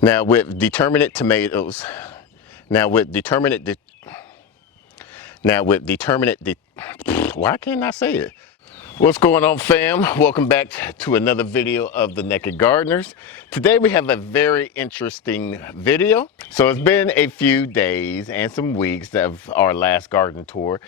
Now with determinate tomatoes, now with determinate, why can't I say it? What's going on, fam? Welcome back to another video of the Naked Gardeners. Today we have a very interesting video. So it's been a few days and some weeks of our last garden tour.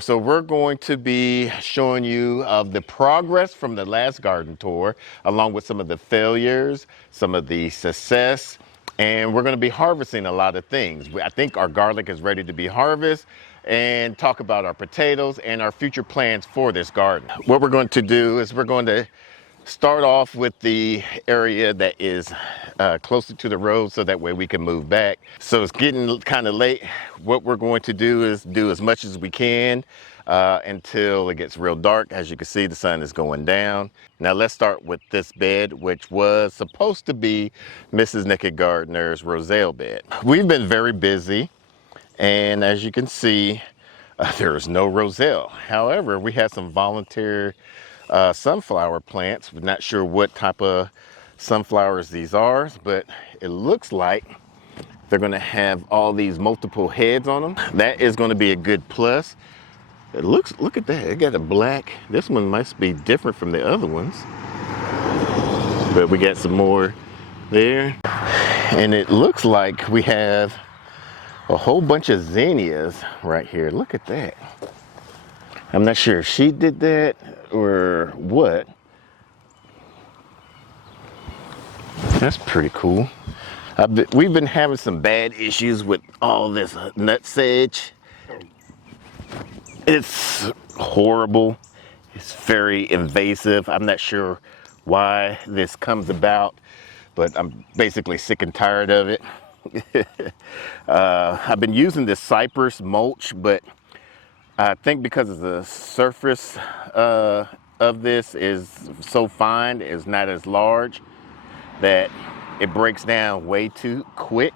So we're going to be showing you of the progress from the last garden tour, along with some of the failures, some of the success, and we're going to be harvesting a lot of things. I think our garlic is ready to be harvested, and talk about our potatoes and our future plans for this garden. What we're going to do is we're going to start off with the area that is closer to the road, so that way we can move back. So it's getting kind of late. What we're going to do is do as much as we can until it gets real dark. As you can see, the sun is going down. Now let's start with this bed, which was supposed to be Mrs. Naked Gardener's roselle bed. We've been very busy, and as you can see, there is no roselle. However, we had some volunteer sunflower plants. We're not sure what type of sunflowers these are, but it looks like they're going to have all these multiple heads on them. That is going to be a good plus. It looks, look at that, it got a black. This one must be different from the other ones, but we got some more there. And it looks like we have a whole bunch of zinnias right here. Look at that. I'm not sure if she did that or what. That's pretty cool. We've been having some bad issues with all this nutsedge. It's horrible. It's very invasive. I'm not sure why this comes about, but I'm basically sick and tired of it. I've been using this cypress mulch, but I think because of the surface of this is so fine, it's not as large, that it breaks down way too quick.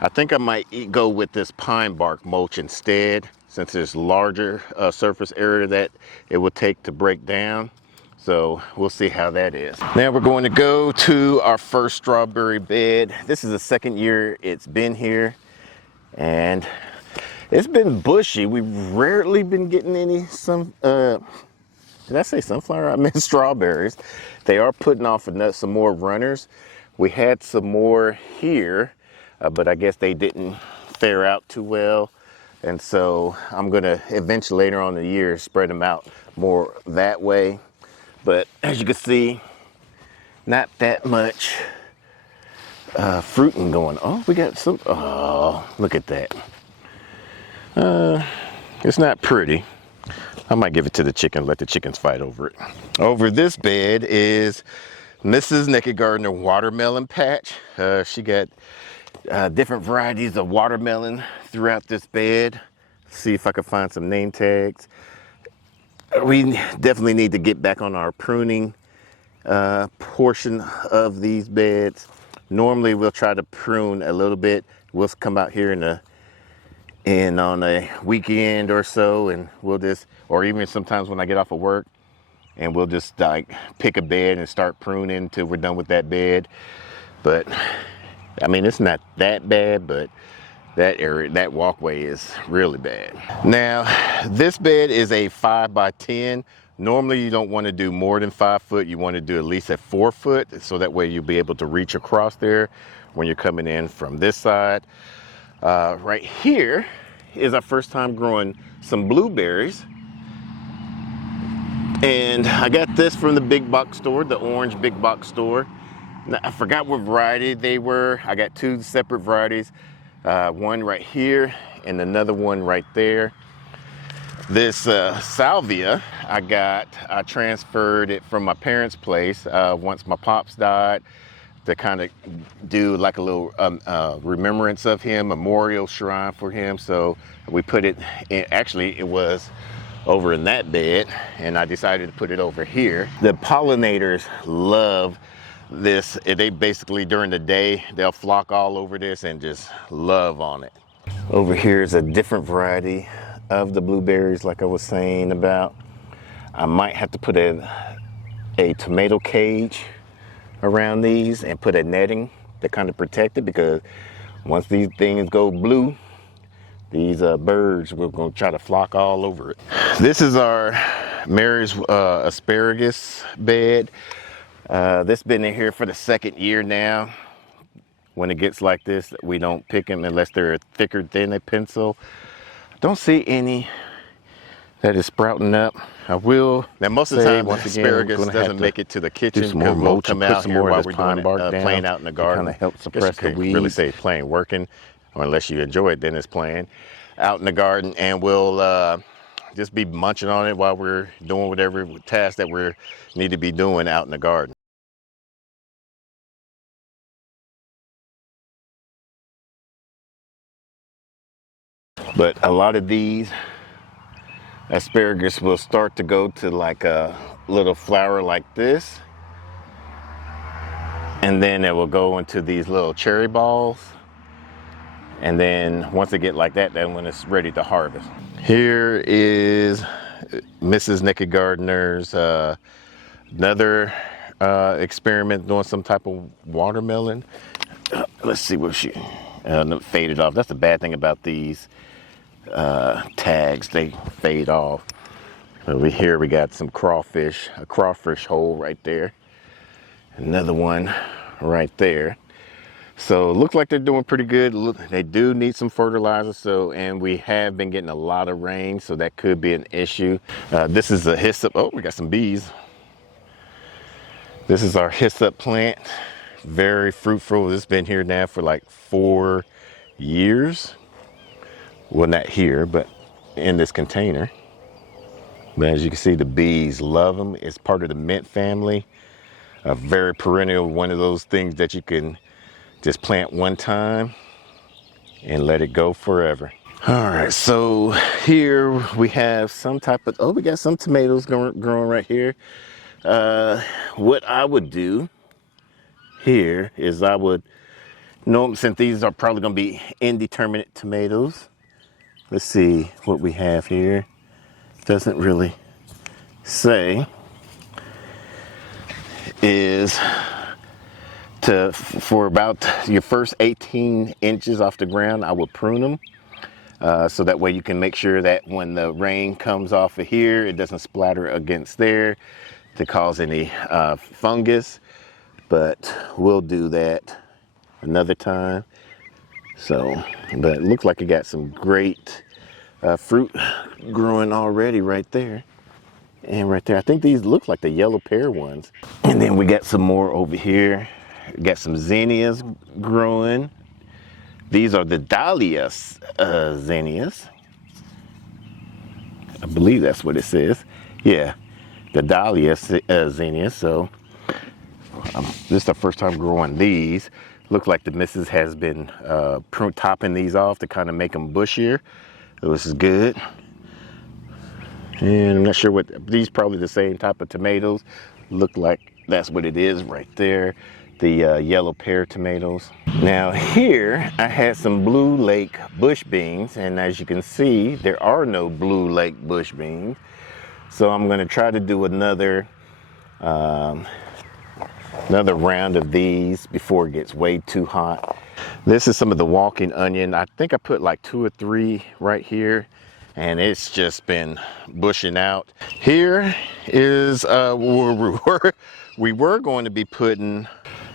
I think I might go with this pine bark mulch instead, since there's larger surface area that it will take to break down. So we'll see how that is. Now we're going to go to our first strawberry bed. This is the second year it's been here, and it's been bushy. We've rarely been getting any did I say sunflower? I meant strawberries. They are putting off some more runners. We had some more here, but I guess they didn't fare out too well. And so I'm gonna eventually later on in the year spread them out more that way. But as you can see, not that much fruiting going. Oh, we got some, oh, look at that. It's not pretty. I might give it to the chicken, let the chickens fight over it. Over this bed is Mrs. Naked Gardener watermelon patch. She got different varieties of watermelon throughout this bed. See if I can find some name tags. We definitely need to get back on our pruning portion of these beds. Normally we'll try to prune a little bit. We'll come out here on a weekend or so, and we'll just, or even sometimes when I get off of work, and we'll just like pick a bed and start pruning until we're done with that bed. But I mean, it's not that bad, but that area, that walkway is really bad. Now, this bed is a 5x10. Normally you don't want to do more than 5 foot. You want to do at least a 4 foot, so that way you'll be able to reach across there when you're coming in from this side. Right here is our first time growing some blueberries. And I got this from the big box store, the orange big box store. Now, I forgot what variety they were. I got two separate varieties. One right here and another one right there. This salvia I transferred it from my parents' place once my pops died, to kind of do like a little remembrance of him, memorial shrine for him. So we put it in, actually it was over in that bed, and I decided to put it over here. The pollinators love this. They basically, during the day, they'll flock all over this and just love on it. Over here is a different variety of the blueberries, like I was saying about. I might have to put a tomato cage around these and put a netting to kind of protect it, because once these things go blue, these birds were going to try to flock all over it. This is our Mary's asparagus bed. This been in here for the 2nd year now. When it gets like this, we don't pick them unless they're thicker than a pencil. Don't see any that is sprouting up. I will. Now, most of the time, once asparagus doesn't make it to the kitchen because we'll come out here while we're doing playing out in the garden. Kind of help suppress the weeds. Really say playing, working, or unless you enjoy it, then it's playing out in the garden, and we'll just be munching on it while we're doing whatever task that we need to be doing out in the garden. But a lot of these asparagus will start to go to like a little flower like this, and then it will go into these little cherry balls, and then once they get like that, then when it's ready to harvest. Here is Mrs. Naked Gardener's another experiment doing some type of watermelon. Let's see what she faded off. That's the bad thing about these tags, they fade off. Over here we got some crawfish, a crawfish hole right there, another one right there. So it looks like they're doing pretty good. Look, they do need some fertilizer, so, and we have been getting a lot of rain, so that could be an issue. This is a hyssop. Oh, we got some bees. This is our hyssop plant, very fruitful. It's been here now for like 4 years. Well, not here, but in this container. But as you can see, the bees love them. It's part of the mint family. A very perennial, one of those things that you can just plant one time and let it go forever. All right, so here we have some type of, oh, we got some tomatoes growing right here. What I would do here is I would, since these are probably gonna be indeterminate tomatoes, let's see what we have here. Doesn't really say. Is for about your first 18 inches off the ground, I will prune them. So that way you can make sure that when the rain comes off of here, it doesn't splatter against there to cause any fungus. But we'll do that another time. So, but it looks like it got some great fruit growing already right there. And right there, I think these look like the yellow pear ones. And then we got some more over here. We got some zinnias growing. These are the dahlia zinnias. I believe that's what it says. Yeah, the dahlia zinnias. So this is the first time growing these. Looks like the missus has been topping these off to kind of make them bushier. So this is good. And I'm not sure what, these probably the same type of tomatoes. Look like that's what it is right there. The yellow pear tomatoes. Now here I had some Blue Lake bush beans, and as you can see, there are no Blue Lake bush beans. So I'm gonna try to do another round of these before it gets way too hot. This is some of the walking onion. I think I put like 2 or 3 right here, and it's just been bushing out. Here is where we were going to be putting.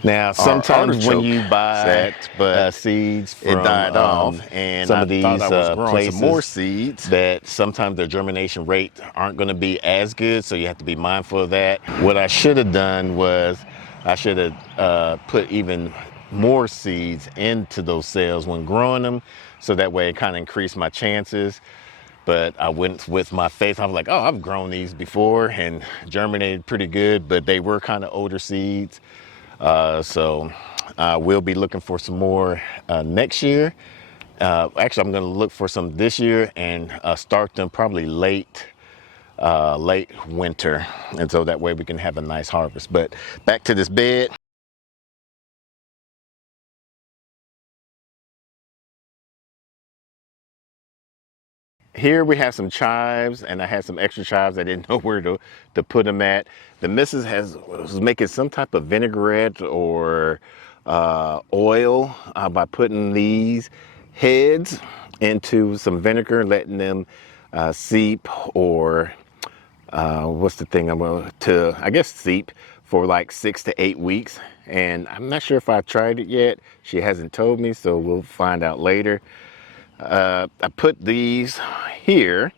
Now sometimes when you buy seeds from, it died off, and some of these places some more seeds that sometimes their germination rate aren't going to be as good, so you have to be mindful of that. What I should have done was I should have put even more seeds into those cells when growing them, so that way it kind of increased my chances. But I went with my faith. I was like, oh, I've grown these before and germinated pretty good, but they were kind of older seeds. So we'll be looking for some more next year. Actually, I'm going to look for some this year and start them probably late winter. And so that way we can have a nice harvest. But back to this bed. Here we have some chives, and I had some extra chives. I didn't know where to put them at. The missus was making some type of vinaigrette or oil by putting these heads into some vinegar, letting them seep, or what's the thing I'm going to, I guess, seep for like 6 to 8 weeks. And I'm not sure if I tried it yet. She hasn't told me, so we'll find out later. I put these here.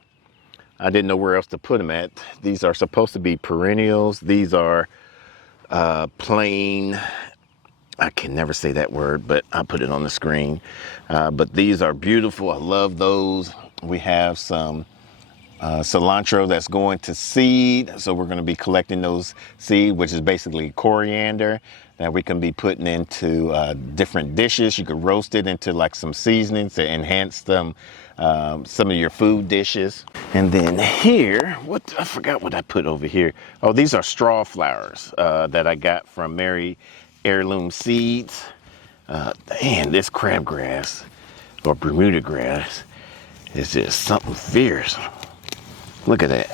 I didn't know where else to put them at. These are supposed to be perennials. These are plain, I can never say that word, but I'll put it on the screen. But these are beautiful. I love those. We have some cilantro that's going to seed. So we're going to be collecting those seed, which is basically coriander that we can be putting into different dishes. You could roast it into like some seasonings to enhance them, some of your food dishes. And then here, I forgot what I put over here. Oh, these are straw flowers that I got from Mary Heirloom Seeds. Man, this crabgrass or Bermuda grass is just something fierce. Look at that.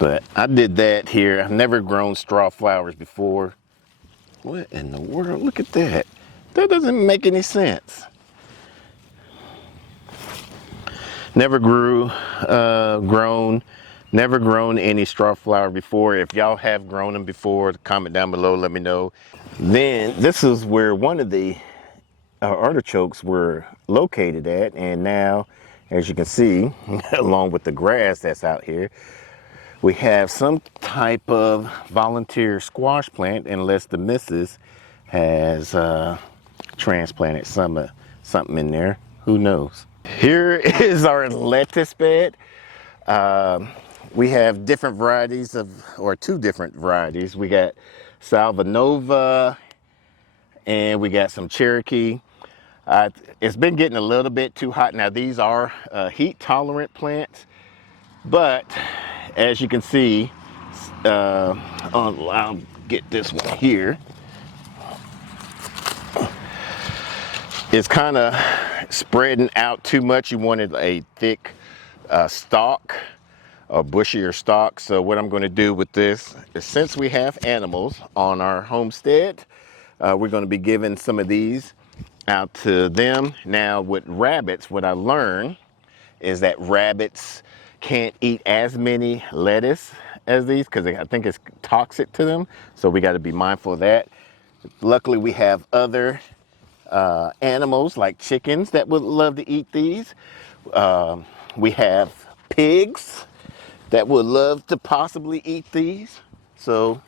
But I did that here. I've never grown straw flowers before. What in the world? Look at that. That doesn't make any sense. Never never grown any straw flower before. If y'all have grown them before, comment down below, let me know. Then this is where one of the artichokes were located at, and now, as you can see, along with the grass that's out here, we have some type of volunteer squash plant, unless the missus has transplanted something in there. Who knows? Here is our lettuce bed. We have different varieties or 2 different varieties. We got Salvanova and we got some Cherokee. It's been getting a little bit too hot. Now these are heat tolerant plants, but as you can see, I'll get this one here. It's kind of spreading out too much. You wanted a thick stalk, a bushier stalk. So what I'm going to do with this is, since we have animals on our homestead, we're going to be giving some of these out to them. Now with rabbits, what I learned is that rabbits can't eat as many lettuce as these because I think it's toxic to them. So we got to be mindful of that. Luckily, we have other animals like chickens that would love to eat these. We have pigs that would love to possibly eat these. So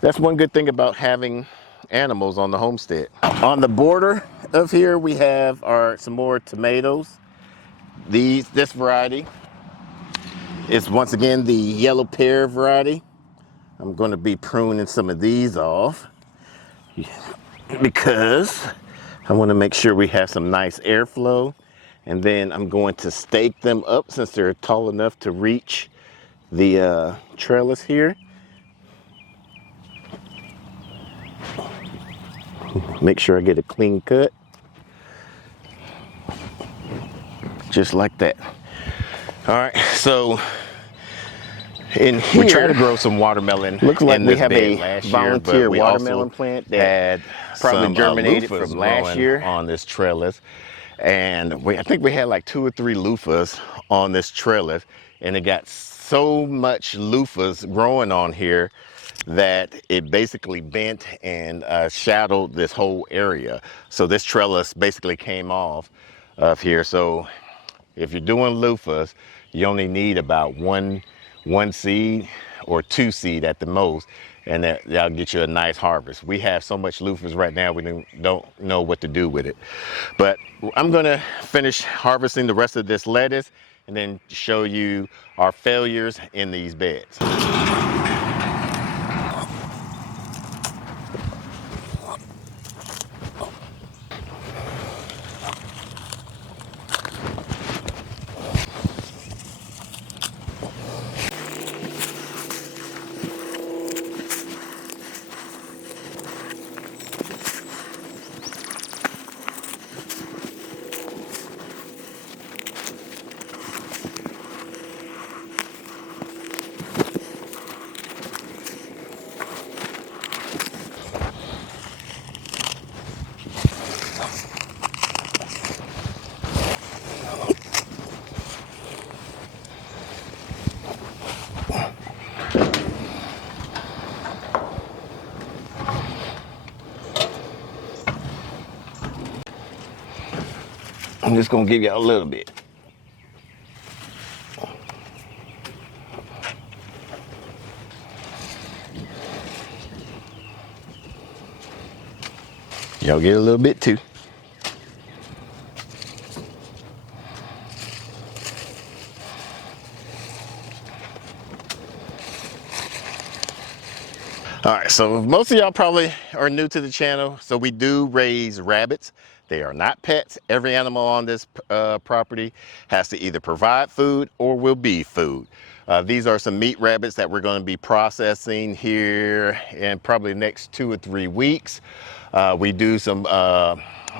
that's one good thing about having animals on the homestead. On the border of here, we have some more tomatoes. This variety is once again the yellow pear variety. I'm going to be pruning some of these off because I want to make sure we have some nice airflow. And then I'm going to stake them up since they're tall enough to reach the trellis here. Make sure I get a clean cut. Just like that. All right, so in here, we try to grow some watermelon. Looks like we have a volunteer watermelon plant that probably germinated from last year on this trellis. And I think we had like 2 or 3 loofahs on this trellis, and it got so much loofahs growing on here that it basically bent and shadowed this whole area. So this trellis basically came off of here. So if you're doing loofahs, you only need about one seed or 2 seed at the most, and that'll get you a nice harvest. We have so much loofahs right now, we don't know what to do with it. But I'm gonna finish harvesting the rest of this lettuce and then show you our failures in these beds. I'm just gonna give you a little bit. Y'all get a little bit too. All right, so most of y'all probably are new to the channel. So we do raise rabbits. They are not pets. Every animal on this property has to either provide food or will be food. These are some meat rabbits that we're going to be processing here in probably the next 2 or 3 weeks. We do some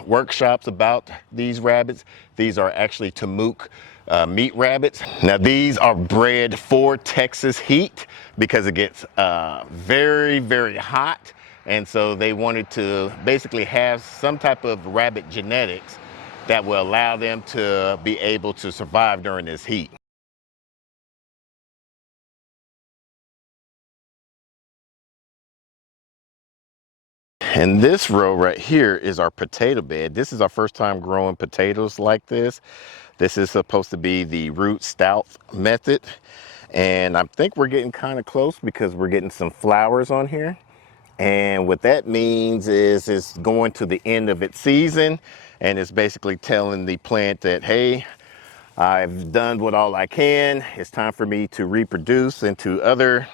workshops about these rabbits. These are actually Tamuk meat rabbits. Now these are bred for Texas heat because it gets very, very hot. And so they wanted to basically have some type of rabbit genetics that will allow them to be able to survive during this heat. And this row right here is our potato bed. This is our first time growing potatoes like this. This is supposed to be the root stout method. And I think we're getting kind of close because we're getting some flowers on here. And what that means is it's going to the end of its season. And it's basically telling the plant that, hey, I've done what all I can. It's time for me to reproduce into other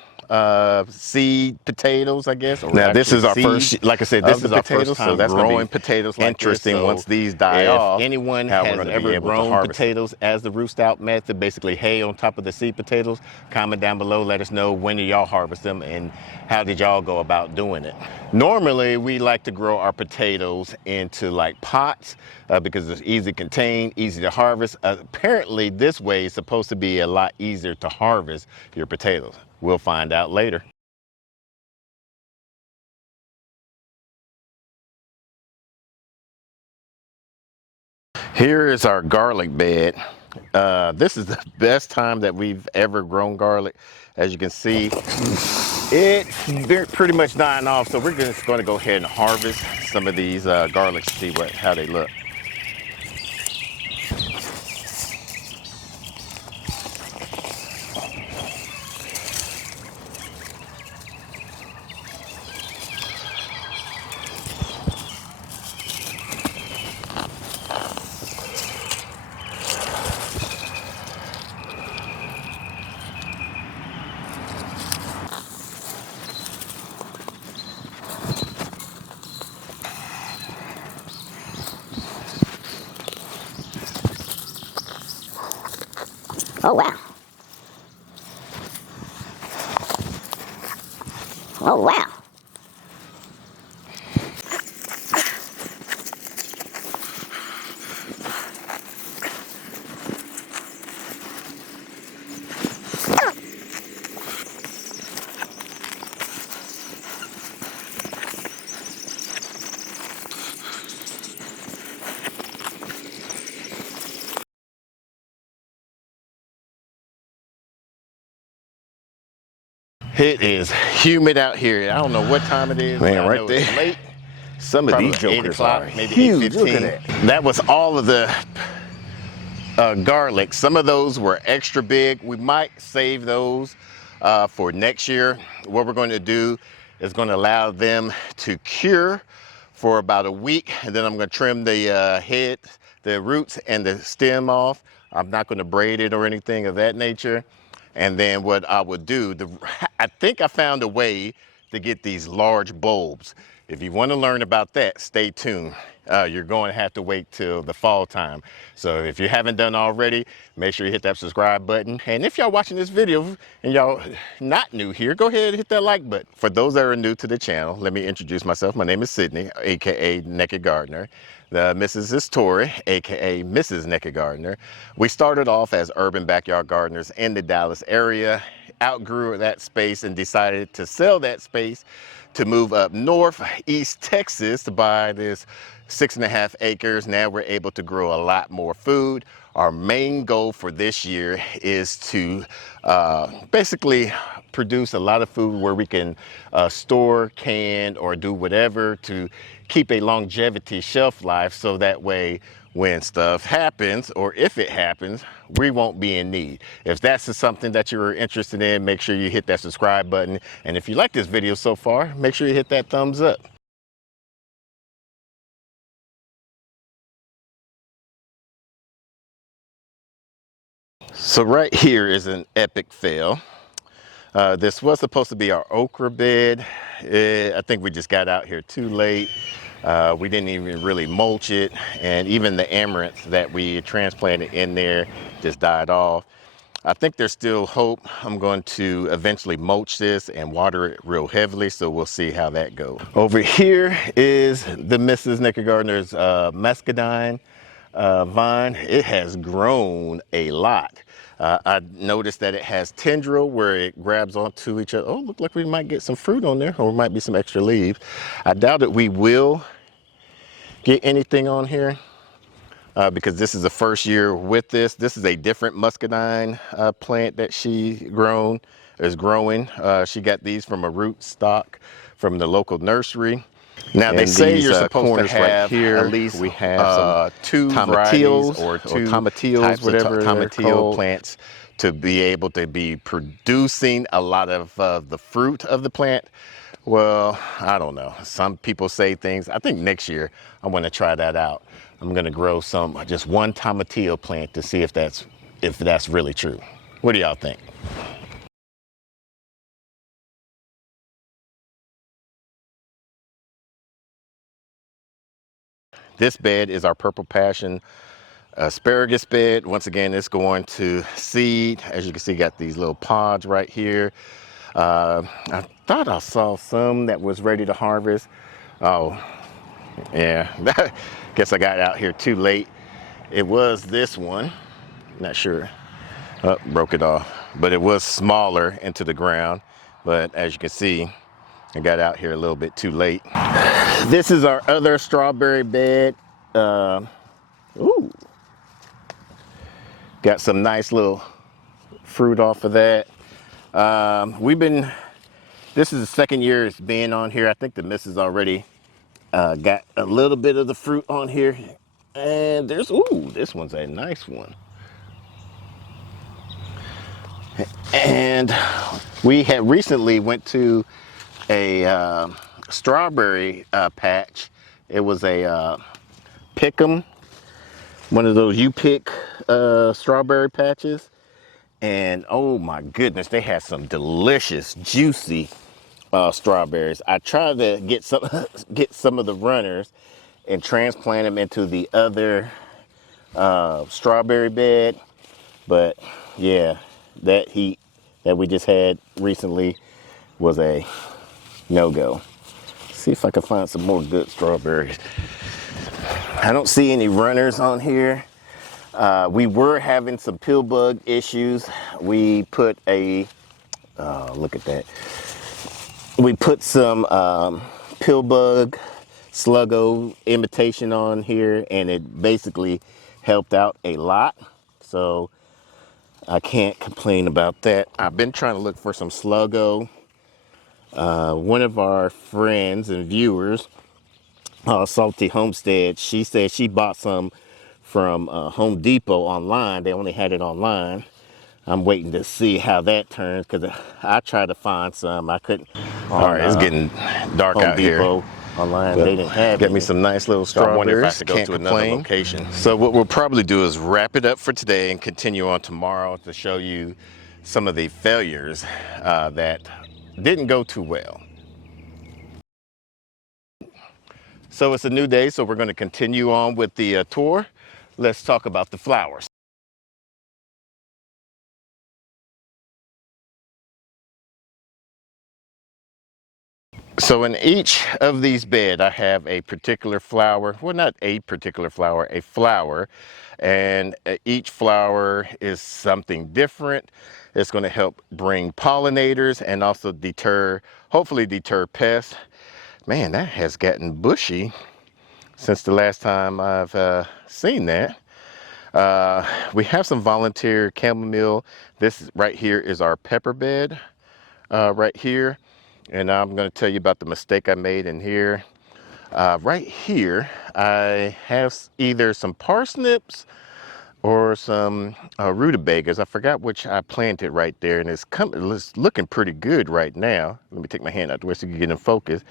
seed potatoes, I guess. Or now this is our first, like I said, this is our first time growing potatoes like this. Interesting. Once these die off, anyone has ever grown potatoes as the root stout method, basically hay on top of the seed potatoes, comment down below. Let us know when do y'all harvest them and how did y'all go about doing it. Normally, we like to grow our potatoes into like pots because it's easy to contain, easy to harvest. Apparently, this way is supposed to be a lot easier to harvest your potatoes. We'll find out later. Here is our garlic bed. This is the best time that we've ever grown garlic. As you can see, it's pretty much dying off. So we're just going to go ahead and harvest some of these garlics to see how they look. Oh, wow. Oh, wow. It is humid out here. I don't know what time it is. Man, right there. It's late. Some of these jokers are maybe huge. Look at that. That was all of the garlic. Some of those were extra big. We might save those for next year. What we're going to do is going to allow them to cure for about a week, and then I'm going to trim the head, the roots, and the stem off. I'm not going to braid it or anything of that nature. And then what I would do, I think I found a way to get these large bulbs. If you want to learn about that, stay tuned. You're going to have to wait till the fall time. So if you haven't done already, make sure you hit that subscribe button. And if y'all watching this video and y'all not new here, go ahead and hit that like button. For those that are new to the channel, let me introduce myself. My name is Sydney, AKA Naked Gardener. The Mrs. is Tori, aka Mrs. Naked Gardener. We started off as urban backyard gardeners in the Dallas area, outgrew that space and decided to sell that space to move up north, East Texas, to buy this 6.5 acres. Now we're able to grow a lot more food. Our main goal for this year is to basically produce a lot of food where we can store, can, or do whatever to keep a longevity shelf life, so that way when stuff happens, or if it happens, we won't be in need. If that's something that you're interested in, make sure you hit that subscribe button. And if you like this video so far, make sure you hit that thumbs up. So right here is an epic fail. This was supposed to be our okra bed. I think we just got out here too late. We didn't even really mulch it, and even the amaranth that we transplanted in there just died off. I think there's still hope. I'm going to eventually mulch this and water it real heavily, so we'll see how that goes. Over here is the Mrs. Naked Gardener's muscadine vine. It has grown a lot. I noticed that it has tendril where it grabs onto each other. Oh, look like we might get some fruit on there, or might be some extra leaves. I doubt that we will get anything on here because this is the first year with this. This is a different muscadine plant that is growing. She got these from a root stock from the local nursery. Now they say you're supposed to have right here, at least we have two varieties or two tomatillos, whatever tomatillo plants, to be able to be producing a lot of the fruit of the plant. Well, I don't know. Some people say things. I think next year I'm going to try that out. I'm going to grow just one tomatillo plant to see if that's really true. What do y'all think? This bed is our purple passion asparagus bed. Once again, it's going to seed. As you can see, got these little pods right here. I thought I saw some that was ready to harvest. Oh, yeah. Guess I got out here too late. It was this one. Not sure. Oh, broke it off. But it was smaller into the ground. But as you can see, I got out here a little bit too late. This is our other strawberry bed. Ooh. Got some nice little fruit off of that. This is the second year it's been on here. I think the missus already got a little bit of the fruit on here. And this one's a nice one. And we had recently went to a strawberry patch. It was a pick'em, one of those you pick strawberry patches. And oh my goodness, they had some delicious, juicy strawberries. I tried to get some of the runners and transplant them into the other strawberry bed, but yeah, that heat that we just had recently was a no-go. See if I can find some more good strawberries. I don't see any runners on here. We were having some pill bug issues. We put look at that. We put some pill bug sluggo imitation on here, and it basically helped out a lot. So I can't complain about that. I've been trying to look for some sluggo. One of our friends and viewers, Salty Homestead, she said she bought some from Home Depot online. They only had it online. I'm waiting to see how that turns because I tried to find some. I couldn't. All right, it's getting dark out here. Home Depot online, they didn't have it. Get me some nice little strawberries. I wonder if I should go to another location. So what we'll probably do is wrap it up for today and continue on tomorrow to show you some of the failures that didn't go too well. So it's a new day, so we're going to continue on with the tour. Let's talk about the flowers. So in each of these beds, I have a particular flower. Well, not a particular flower, a flower. And each flower is something different. It's going to help bring pollinators and also hopefully deter pests. Man, that has gotten bushy since the last time I've seen that. We have some volunteer chamomile. This right here is our pepper bed right here. And I'm going to tell you about the mistake I made in here. Right here, I have either some parsnips or some rutabagas. I forgot which I planted right there, and it's looking pretty good right now. Let me take my hand out the way so you can get in focus.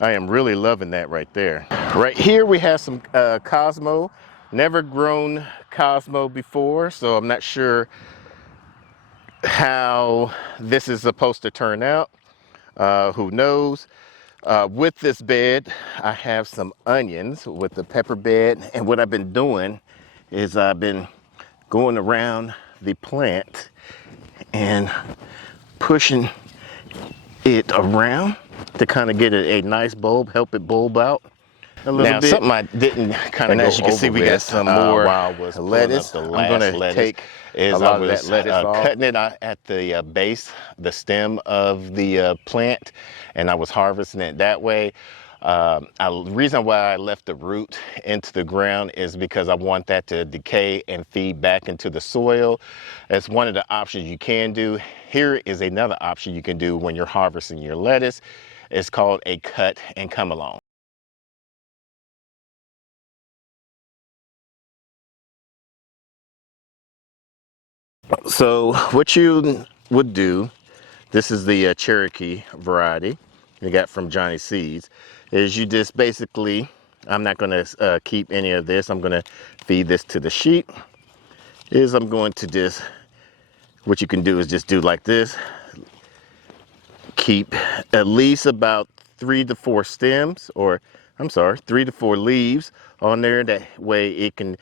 I am really loving that right there. Right here we have some Cosmo. Never grown Cosmo before, so I'm not sure how this is supposed to turn out. Who knows? With this bed, I have some onions with the pepper bed, and what I've been doing is I've been going around the plant and pushing it around to kind of get a nice bulb, help it bulb out a little bit. Something I didn't kind of go as you can see, we got some more lettuce. I'm going to take a lot of that lettuce off. Cutting it at the base, the stem of the plant, and I was harvesting it that way. The reason why I left the root into the ground is because I want that to decay and feed back into the soil. That's one of the options you can do. Here is another option you can do when you're harvesting your lettuce. It's called a cut and come along. So what you would do, this is the Cherokee variety you got from Johnny Seeds, is you just basically, I'm not going to keep any of this. I'm going to feed this to the sheep. I'm going to just, what you can do is just do like this. Keep at least about 3 to 4 stems, or I'm sorry, 3 to 4 leaves on there. That way it can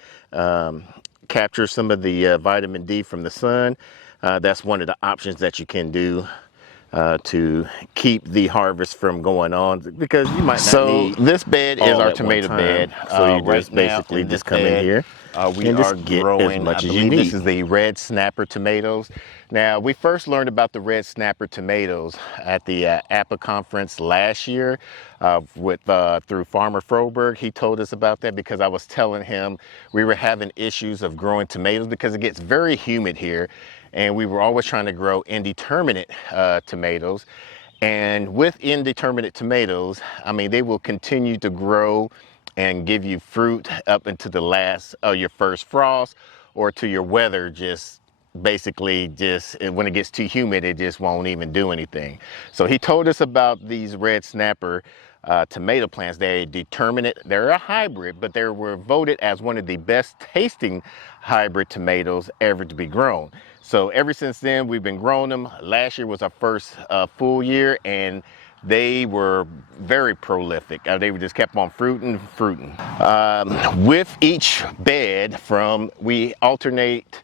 capture some of the vitamin D from the sun. That's one of the options that you can do to keep the harvest from going on, because you might not need. So this bed is our tomato bed. So you just basically just come in here. We are growing as much as you need. This is the red snapper tomatoes. Now, we first learned about the red snapper tomatoes at the APA conference last year through Farmer Froberg. He told us about that because I was telling him we were having issues of growing tomatoes because it gets very humid here, and we were always trying to grow indeterminate tomatoes. And with indeterminate tomatoes, I mean, they will continue to grow and give you fruit up into the last your first frost, or to your weather just basically just when it gets too humid, it just won't even do anything. So he told us about these red snapper tomato plants. They're determinate, they're a hybrid, but they were voted as one of the best tasting hybrid tomatoes ever to be grown. So ever since then, we've been growing them. Last year was our first full year, and they were very prolific. They just kept on fruiting. With each bed, we alternate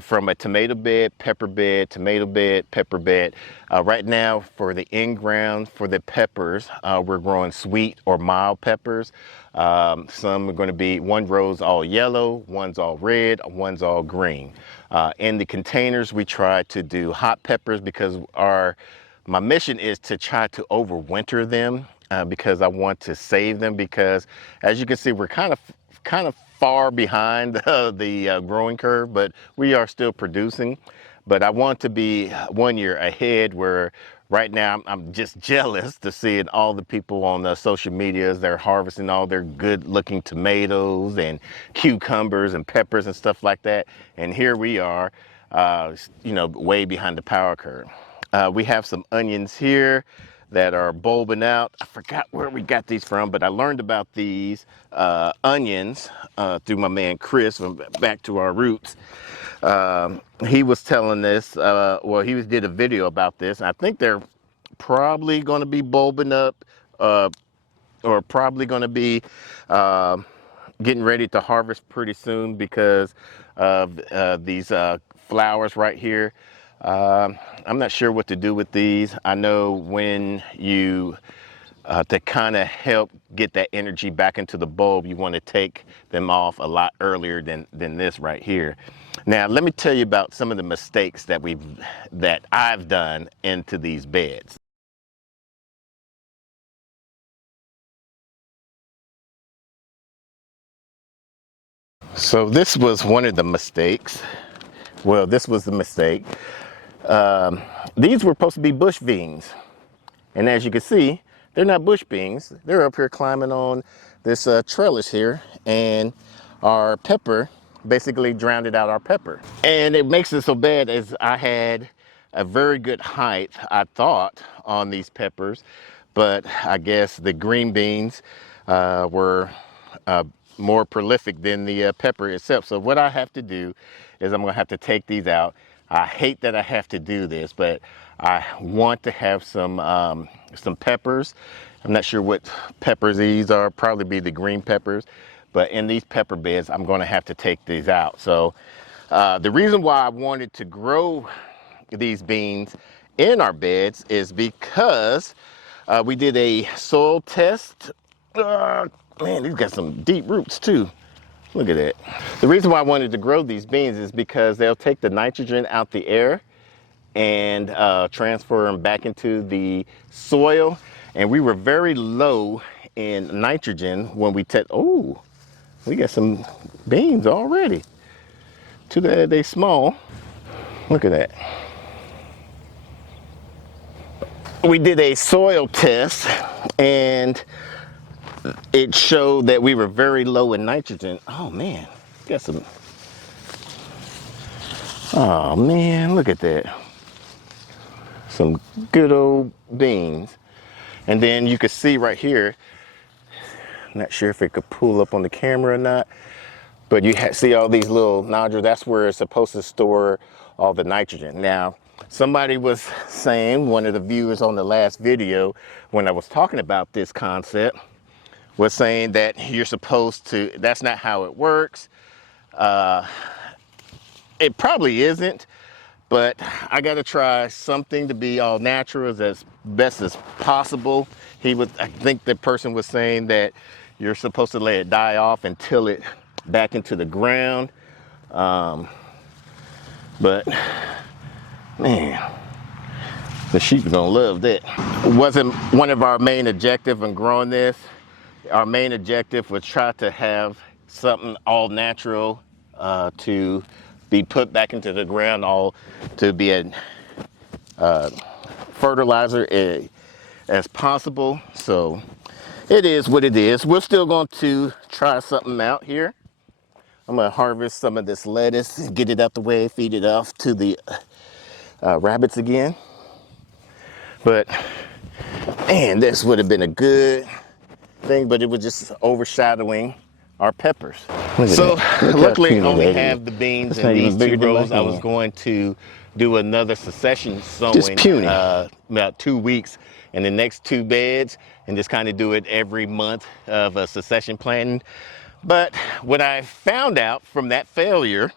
from a tomato bed, pepper bed, tomato bed, pepper bed. Right now, for the in-ground, for the peppers, we're growing sweet or mild peppers. Some are going to be, one row's all yellow, one's all red, one's all green. In the containers, we try to do hot peppers because my mission is to try to overwinter them because I want to save them, because as you can see, we're kind of far behind the growing curve, but we are still producing. But I want to be 1 year ahead, where right now I'm just jealous to see all the people on the social medias. They're harvesting all their good looking tomatoes and cucumbers and peppers and stuff like that. And here we are, way behind the power curve. We have some onions here that are bulbing out. I forgot where we got these from, but I learned about these onions through my man Chris, back to our roots. He was telling this, he did a video about this. I think they're probably going to be bulbing up, or probably going to be getting ready to harvest pretty soon because of these flowers right here. I'm not sure what to do with these. I know when you, to kind of help get that energy back into the bulb, you want to take them off a lot earlier than this right here. Now, let me tell you about some of the mistakes that I've done into these beds. So this was one of the mistakes. Well, this was the mistake. These were supposed to be bush beans. And as you can see, they're not bush beans. They're up here climbing on this trellis here. And our pepper basically drowned out our pepper. And it makes it so bad as I had a very good height, I thought, on these peppers. But I guess the green beans were more prolific than the pepper itself. So what I have to do is I'm gonna have to take these out. I hate that I have to do this, but I want to have some peppers. I'm not sure what peppers these are, probably be the green peppers, but in these pepper beds, I'm gonna have to take these out. So the reason why I wanted to grow these beans in our beds is because we did a soil test. Man, these got some deep roots too. Look at that. The reason why I wanted to grow these beans is because they'll take the nitrogen out the air and transfer them back into the soil. And we were very low in nitrogen when we oh, we got some beans already. Too bad they small. Look at that. We did a soil test and it showed that we were very low in nitrogen. Oh man, got some. Oh man, look at that. Some good old beans. And then you could see right here, not sure if it could pull up on the camera or not, but you see all these little nodules. That's where it's supposed to store all the nitrogen. Now, somebody was saying, one of the viewers on the last video, when I was talking about this concept, was saying that you're supposed to, that's not how it works. It probably isn't, but I gotta try something to be all natural as best as possible. I think the person was saying that you're supposed to let it die off and till it back into the ground. But man, the sheep are gonna love that. It wasn't one of our main objectives in growing this. Our main objective was try to have something all natural to be put back into the ground, all to be a fertilizer as possible. So it is what it is. We're still going to try something out here. I'm gonna harvest some of this lettuce, get it out the way, feed it off to the rabbits again. But man, this would have been a good thing, but it was just overshadowing our peppers. So luckily I only have the beans in these 2 rows. I was going to do another succession sowing about 2 weeks in the next 2 beds and just kind of do it every month of a succession planting. But what I found out from that failure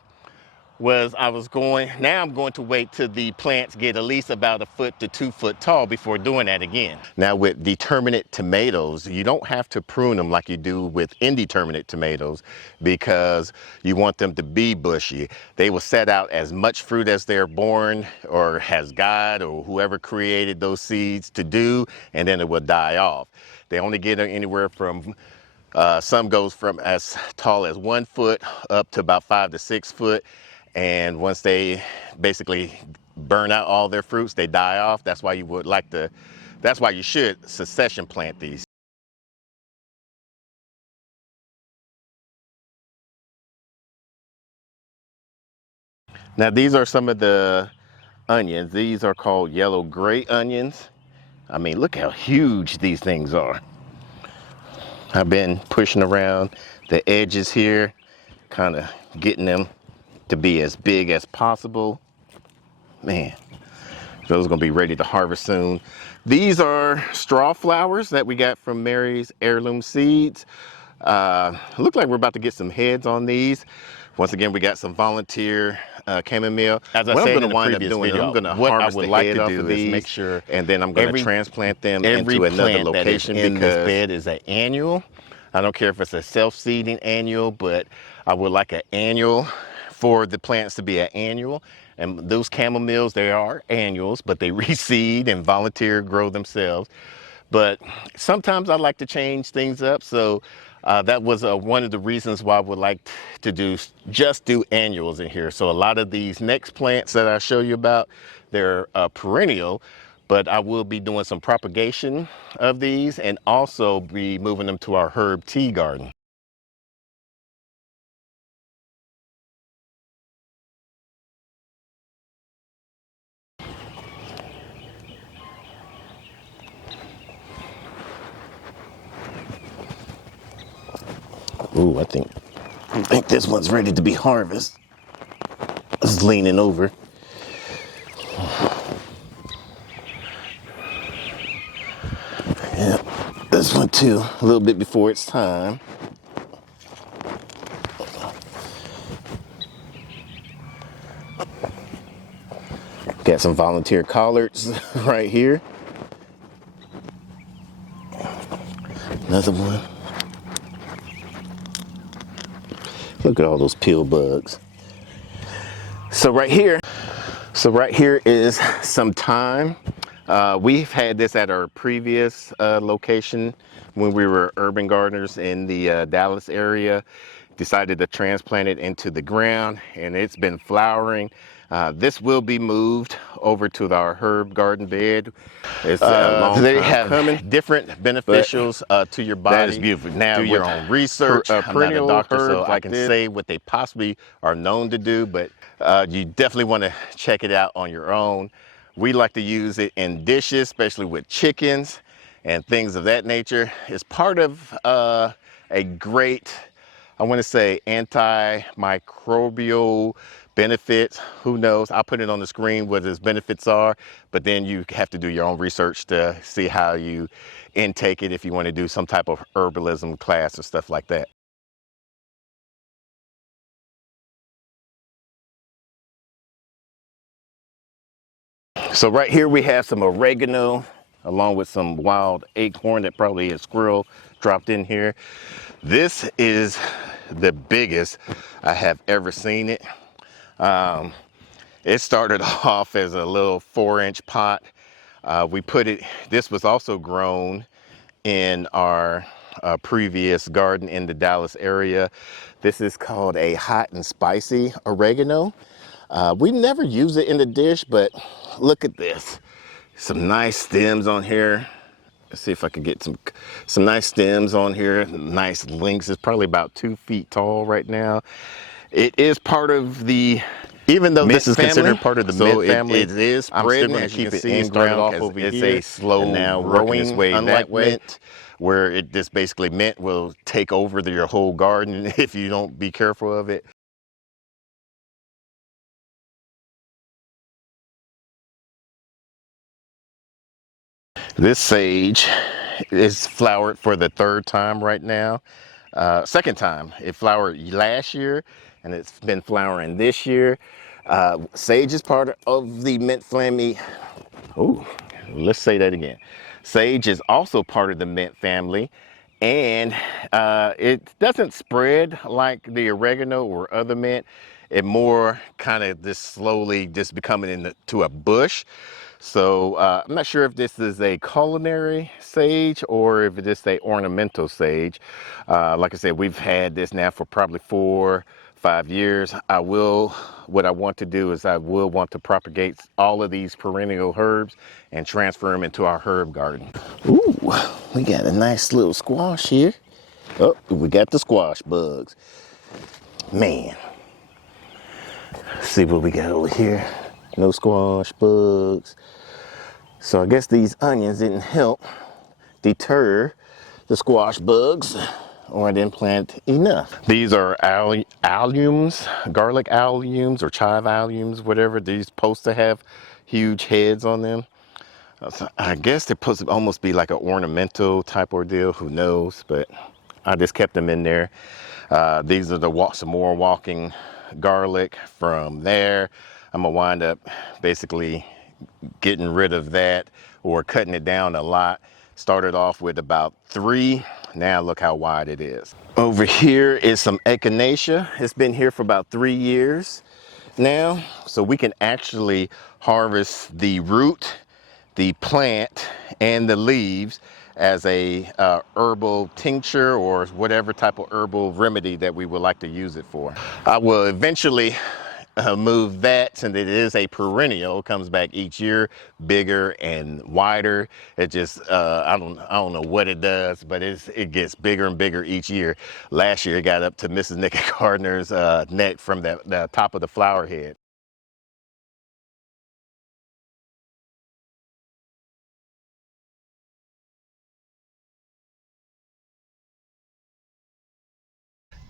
was now I'm going to wait till the plants get at least about 1 foot to 2 foot tall before doing that again. Now with determinate tomatoes, you don't have to prune them like you do with indeterminate tomatoes because you want them to be bushy. They will set out as much fruit as they're born or has God or whoever created those seeds to do, and then it will die off. They only get anywhere from some goes from as tall as 1 foot up to about 5 to 6 foot. And once they basically burn out all their fruits, they die off. That's why that's why you should succession plant these. Now these are some of the onions. These are called yellow gray onions. I mean, look how huge these things are. I've been pushing around the edges here, kind of getting them to be as big as possible. Man, those are gonna be ready to harvest soon. These are straw flowers that we got from Mary's heirloom seeds. Look like we're about to get some heads on these. Once again, we got some volunteer chamomile. As I said in the previous video, I'm gonna harvest the head off of these, make sure, and then I'm gonna transplant them into another location because this bed is an annual. I don't care if it's a self-seeding annual, but I would like an annual for the plants to be an annual. And those chamomiles, they are annuals, but they reseed and volunteer grow themselves. but sometimes I like to change things up. So that was one of the reasons why I would like to just do annuals in here. So a lot of these next plants that I show you about, they're perennial, but I will be doing some propagation of these and also be moving them to our herb tea garden. Ooh, I think this one's ready to be harvested. It's leaning over. Yeah, this one too, a little bit before its time. Got some volunteer collards right here. Another one. Look at all those pill bugs. So right here is some thyme. We've had this at our previous location when we were urban gardeners in the Dallas area. Decided to transplant it into the ground, and it's been flowering. This will be moved over to our herb garden bed. It's a long They time have coming. Different beneficials to your body. that is beautiful. Now, do your with own research. I'm not a perennial doctor, so herbs I like can this, say what they possibly are known to do, but you definitely want to check it out on your own. We like to use it in dishes, especially with chickens and things of that nature. It's part of a great, I want to say, antimicrobial benefits. Who knows? I'll put it on the screen what its benefits are, but then you have to do your own research to see how you intake it if you want to do some type of herbalism class or stuff like that. So right here we have some oregano along with some wild acorn that probably a squirrel dropped in here. This is the biggest I have ever seen it. It started off as a little 4-inch pot. We put it, this was also grown in our previous garden in the Dallas area. This is called a hot and spicy oregano. We never use it in the dish, but look at this. Some nice stems on here. Let's see if I can get some nice stems on here. Nice lengths. It's probably about 2 feet tall right now. It is part of the, even though this is considered part of the mint family, it is spreading. I'm still going to keep it in ground because it's a slow now growing its way that way. Mint, where this basically mint will take over your whole garden if you don't be careful of it. This sage is flowered for the 3rd time right now. 2nd time. It flowered last year and it's been flowering this year. Sage is part of the mint family. Oh, let's say that again. Sage is also part of the mint family, and it doesn't spread like the oregano or other mint. It more kind of just slowly just becoming into a bush. So I'm not sure if this is a culinary sage or if it is a ornamental sage. Like I said, we've had this now for probably 4-5 years. What I want to do is I will want to propagate all of these perennial herbs and transfer them into our herb garden. Ooh, we got a nice little squash here. Oh, we got the squash bugs. Man. Let's see what we got over here. No squash bugs. So I guess these onions didn't help deter the squash bugs, or I didn't plant enough. These are alliums, garlic alliums or chive alliums, whatever. These supposed to have huge heads on them. So I guess they're supposed to almost be like an ornamental type ordeal, who knows, but I just kept them in there. These are some more walking garlic from there. I'm gonna wind up basically getting rid of that or cutting it down a lot. Started off with about 3. Now look how wide it is. Over here is some echinacea. It's been here for about 3 years now. So we can actually harvest the root, the plant, and the leaves as a herbal tincture or whatever type of herbal remedy that we would like to use it for. I will eventually move that, since it is a perennial, comes back each year, bigger and wider. It just I don't know what it does, but it gets bigger and bigger each year. Last year it got up to Mrs. Naked Gardener's neck from the top of the flower head.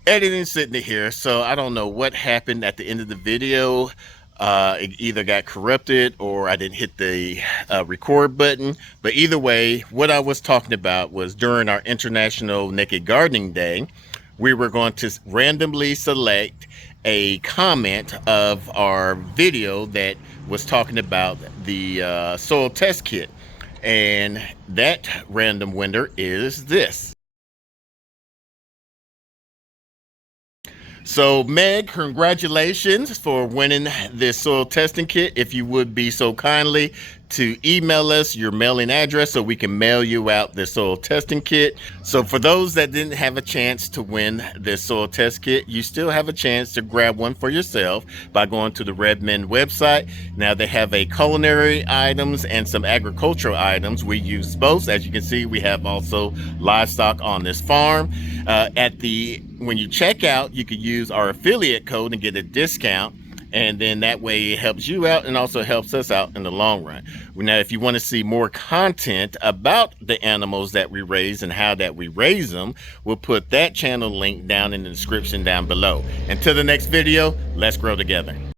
Editing sitting here, so I don't know what happened at the end of the video. It either got corrupted or I didn't hit the record button, but either way, what I was talking about was during our International Naked Gardening Day, we were going to randomly select a comment of our video that was talking about the soil test kit, and that random winner is this. So Meg, congratulations for winning this soil testing kit. If you would be so kindly to email us your mailing address so we can mail you out this soil testing kit. So for those that didn't have a chance to win this soil test kit, you still have a chance to grab one for yourself by going to the Redmond website. Now they have a culinary items and some agricultural items. We use both. As you can see, we have also livestock on this farm. When you check out, you could use our affiliate code and get a discount, and then that way it helps you out and also helps us out in the long run. Now, if you want to see more content about the animals that we raise and how that we raise them, we'll put that channel link down in the description down below. Until the next video, let's grow together.